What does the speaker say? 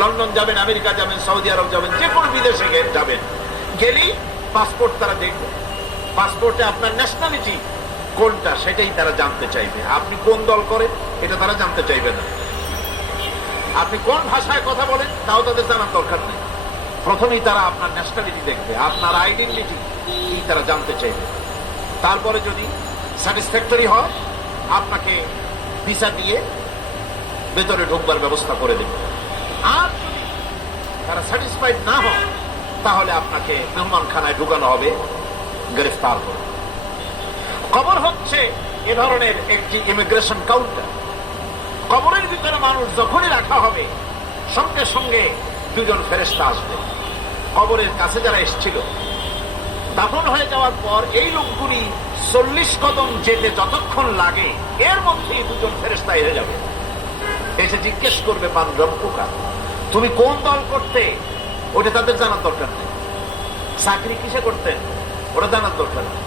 London যাবেন, America যাবেন, Saudi আরব যাবেন, যে কোনো বিদেশে যাবেন, গেলেই পাসপোর্ট তারা দেখবে। পাসপোর্টে আপনার ন্যাশনালিটি কোনটা সেটাই তারা জানতে চাইবে। আপনি কোন দল করেন এটা তারা জানতে চাইবে না। আপনি কোন ভাষায় কথা বলেন তাও তাদের জানার দরকার নেই। প্রথমেই তারা আপনার ন্যাশনালিটি দেখবে, আপনার আইডেন্টিটি কি তারা জানতে চাইবে। তারপরে যদি স্যাটিসফ্যাক্টরি হয় আপনাকে ভিসা দিয়ে ভেতরে ঢুকবার ব্যবস্থা করে দেবে। আর যদি তারা স্যাটিসফাইড না হয় তাহলে আপনাকে মেহমানখানায় ঢুকানো হবে গ্রেফতার করে। কবর হচ্ছে এ ধরনের একটি ইমিগ্রেশন কাউন্টার। কবরের ভিতরে মানুষ যখনই রাখা হবে সঙ্গে সঙ্গে দুজন ফেরেশতা আসবে। কবরের কাছে যারা এসেছিল দাফন হয়ে যাওয়ার পর এই লোকগুলি 40 কদম যেতে যতক্ষণ লাগে এর মধ্যেই দুজন ফেরেশতা এসে যাবে, এসে জিজ্ঞেস করবে মান রব্বুকা, তুমি কোন দল করতে, ওটা তাদের জানার দরকার নেই। চাকরি কিসে করতেন ওটা জানার দরকার নেই।